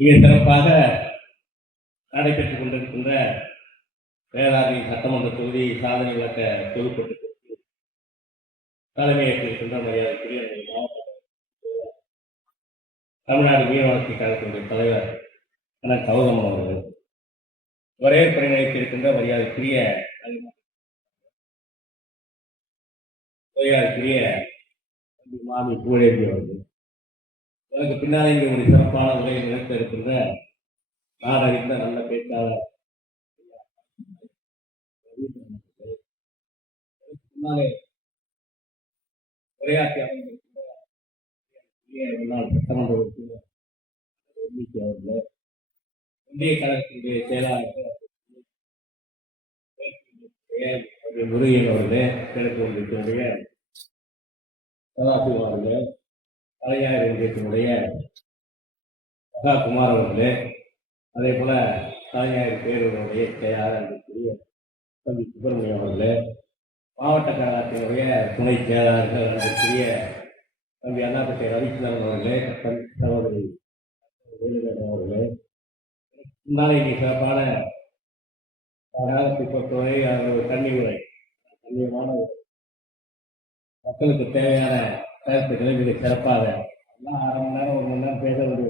மிக சிறப்பாக நடைபெற்றுக் கொண்டிருக்கின்ற வேதாரணி சட்டமன்ற தொகுதி சாதனை விளக்க பொதுக்கூட்டத்திற்கு தலைமையேற்றிருக்கின்ற மரியாதைக்குரிய மாவட்ட தமிழ்நாடு மீன் வளர்ச்சி கழகத்தினுடைய தலைவர் அண்ணன் கௌதமன் அவர்கள், வரவேற்புரை நினைத்திருக்கின்ற மரியாதைக்குரிய மாமி பூழேந்தி அவர்கள், எனக்கு பின்னாலே இங்கே ஒரு சிறப்பான உரையை நினைத்து இருக்கின்ற நாடறிந்த நல்ல பேச்சாளர் முன்னாலே உரையாற்றி அமைந்திருக்கின்ற முன்னாள் சட்டமன்ற உறுப்பினர் அவர்கள், இந்திய கழகத்தினுடைய செயலாளர் முருகன் அவர்களே, கிழக்கு ஒன்றியத்தினுடைய சதாசிவம் அவர்களே, தலைஞாயிறு ஒன்றியத்தினுடைய மகாகுமார் அவர்களே, அதே போல தலைஞாயிறு பேரூருடைய செயலாளர் அன்றைக்குரிய தம்பி சுப்பிரமணியம் அவர்களே, மாவட்ட கழகத்தினுடைய துணை செயலாளர்கள் அன்றைக்குரிய தம்பி அண்ணாப்பட்டை ரவிச்சந்திரன் அவர்களே, சகோதரி வேலுகரன் அவர்களே, முன்னாலே இனி சிறப்பான காலத்தை பொறுத்தவரை அதனுடைய கண்ணி உரை கண்ணியமான மக்களுக்கு தேவையான கருத்துக்களை மிக சிறப்பாக எல்லாம் அரை மணி நேரம் 1 மணி நேரம் பேச ஒரு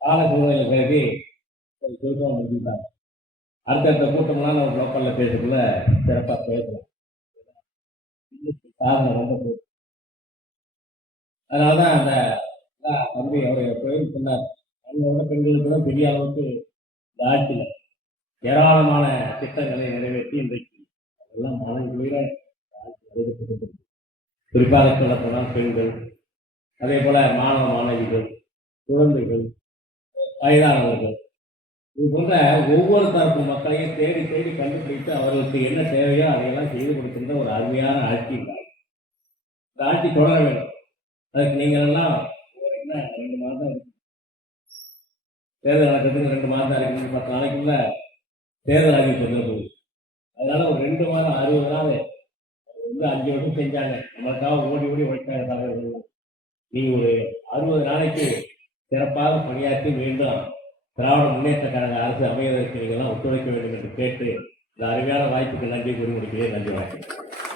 கால சூழ்நிலை கருதி சுருக்கம் முடிஞ்சுட்டாங்க. அடுத்தடுத்த கூட்டம்லாம் நம்ம லோக்கலில் பேசக்குள்ள சிறப்பாக பேசலாம். காரணம் ரொம்ப அதனால தான் அந்த தம்பி அவருடைய கோயில் சொன்னார், அவங்களோட பெண்களுக்கு தான் பெரிய அளவுக்கு இந்த ஆட்சியில் ஏராளமான திட்டங்களை நிறைவேற்றி இன்றைக்கு அதெல்லாம் மனங்குளிர நிறைவேற்றப்பட்டிருக்கு. குறிப்பாக சொல்லப்போனால் பெண்கள், அதே போல மாணவ மாணவிகள், குழந்தைகள், வயதானவர்கள், இது போன்ற ஒவ்வொரு தரப்பு மக்களையும் தேடி தேடி கண்டுபிடித்து அவர்களுக்கு என்ன தேவையோ அதையெல்லாம் செய்து கொடுக்கின்ற ஒரு அருமையான ஆட்சி. இந்த ஆட்சி தொடர வேண்டும். அதுக்கு நீங்கள் எல்லாம் என்ன 2 மாதம் தான் இருக்கு, தேர்தல் நடக்கிறதுக்கு 2 மாதம் தான் இருக்கு. 10 நாளைக்குள்ள தேர்தல் அறிவிப்பு போகுது. அதனால ஒரு 2 மாதம் 60 நாள் 5 வருஷம் செஞ்சாங்க, நம்மளுக்காக ஓடி ஓடி உழைக்காத தலைவர்கள். நீங்கள் ஒரு 60 நாளைக்கு சிறப்பாக பணியாற்றி மீண்டும் திராவிட முன்னேற்ற கழக அரசு அமைவதற்கு நீங்கள்லாம் ஒத்துழைக்க வேண்டும் என்று கேட்டு இந்த அருமையான வாய்ப்புக்கு நன்றி கூறி முடிக்கிறேன். நன்றி, வணக்கம்.